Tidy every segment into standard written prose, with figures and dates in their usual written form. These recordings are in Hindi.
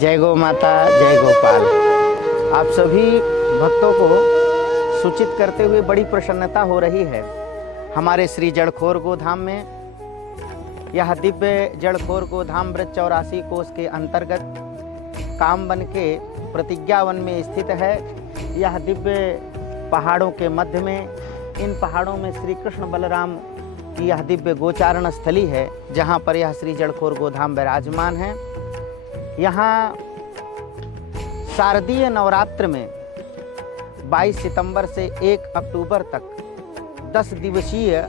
जय गौ माता, जय गोपाल। आप सभी भक्तों को सूचित करते हुए बड़ी प्रसन्नता हो रही है। हमारे श्री जड़खोर गोधाम में यह दिव्य जड़खोर गोधाम व्रत 84 कोष के अंतर्गत कामवन के प्रतिज्ञा वन में स्थित है। यह दिव्य पहाड़ों के मध्य में, इन पहाड़ों में श्री कृष्ण बलराम की यह दिव्य गोचारण स्थली है, जहाँ पर यह श्री जड़खोर गोधाम विराजमान है। यहाँ शारदीय नवरात्र में 22 सितंबर से 1 अक्टूबर तक 10 दिवसीय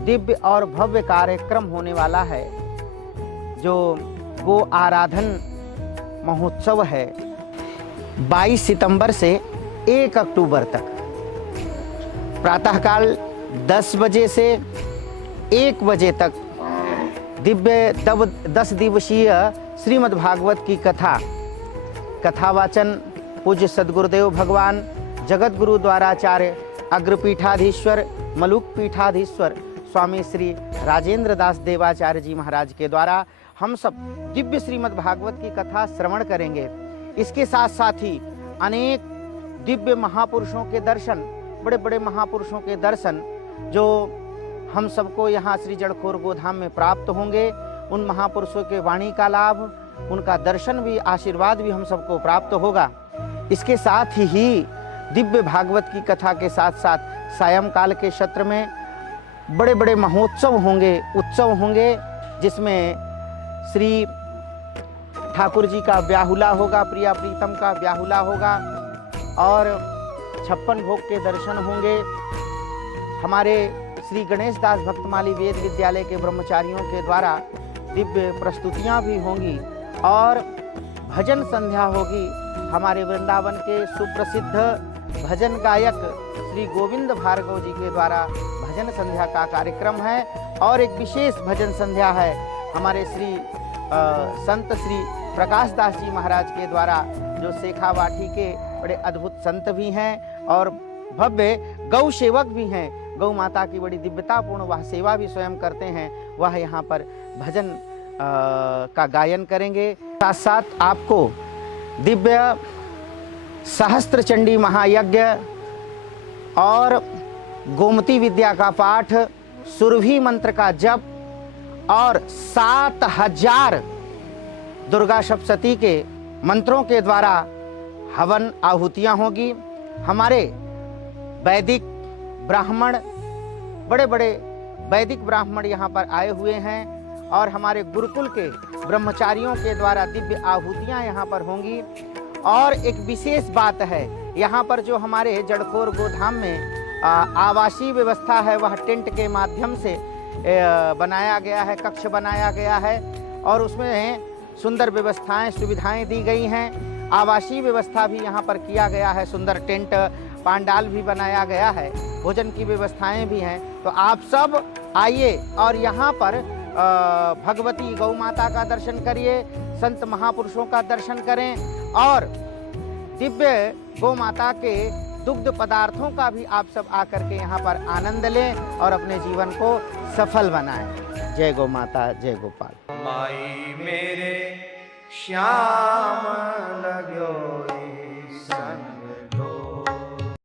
दिव्य और भव्य कार्यक्रम होने वाला है, जो गो आराधन महोत्सव है। 22 सितंबर से 1 अक्टूबर तक प्रातःकाल 10 बजे से 1 बजे तक दिव्य 10 दिवसीय श्रीमद् भागवत की कथावाचन पूज्य सद्गुरुदेव भगवान जगत गुरु द्वाराचार्य अग्रपीठाधीश्वर मलुक पीठाधीश्वर स्वामी श्री राजेंद्र दास देवाचार्य जी महाराज के द्वारा हम सब दिव्य श्रीमद् भागवत की कथा श्रवण करेंगे। इसके साथ साथ ही अनेक दिव्य महापुरुषों के दर्शन, बड़े बड़े महापुरुषों के दर्शन जो हम सबको यहाँ श्री जड़खोर गोधाम में प्राप्त होंगे। उन महापुरुषों के वाणी का लाभ, उनका दर्शन भी, आशीर्वाद भी हम सबको प्राप्त होगा। इसके साथ ही दिव्य भागवत की कथा के साथ साथ सायंकाल के सत्र में बड़े बड़े महोत्सव होंगे, उत्सव होंगे, जिसमें श्री ठाकुर जी का ब्याहुला होगा, प्रिया प्रीतम का ब्याहुला होगा और 56 भोग के दर्शन होंगे। हमारे श्री गणेश दास भक्तमाली वेद विद्यालय के ब्रह्मचारियों के द्वारा दिव्य प्रस्तुतियां भी होंगी और भजन संध्या होगी। हमारे वृंदावन के सुप्रसिद्ध भजन गायक श्री गोविंद भार्गव जी के द्वारा भजन संध्या का कार्यक्रम है। और एक विशेष भजन संध्या है हमारे श्री संत श्री प्रकाश दास जी महाराज के द्वारा, जो शेखावाटी के बड़े अद्भुत संत भी हैं और भव्य गौ सेवक भी हैं। गौ माता की बड़ी दिव्यतापूर्ण वह सेवा भी स्वयं करते हैं। वह यहाँ पर भजन का गायन करेंगे। साथ साथ आपको दिव्य सहस्त्र चंडी महायज्ञ और गोमती विद्या का पाठ, सुरभि मंत्र का जप और 7000 दुर्गा सप्तशती के मंत्रों के द्वारा हवन आहुतियाँ होगी। हमारे वैदिक ब्राह्मण, बड़े बड़े वैदिक ब्राह्मण यहाँ पर आए हुए हैं और हमारे गुरुकुल के ब्रह्मचारियों के द्वारा दिव्य आहुतियाँ यहाँ पर होंगी। और एक विशेष बात है, यहाँ पर जो हमारे जड़खोर गोधाम में आवासीय व्यवस्था है, वह टेंट के माध्यम से बनाया गया है, कक्ष बनाया गया है और उसमें सुंदर व्यवस्थाएं, सुविधाएं दी गई हैं। आवासीय व्यवस्था भी यहाँ पर किया गया है, सुंदर टेंट पांडाल भी बनाया गया है, भोजन की व्यवस्थाएं भी हैं। तो आप सब आइए और यहाँ पर भगवती गौ माता का दर्शन करिए, संत महापुरुषों का दर्शन करें और दिव्य गौ माता के दुग्ध पदार्थों का भी आप सब आकर के यहाँ पर आनंद लें और अपने जीवन को सफल बनाएं। जय गौ माता, जय गोपाल। माई मेरे श्याम लग्यो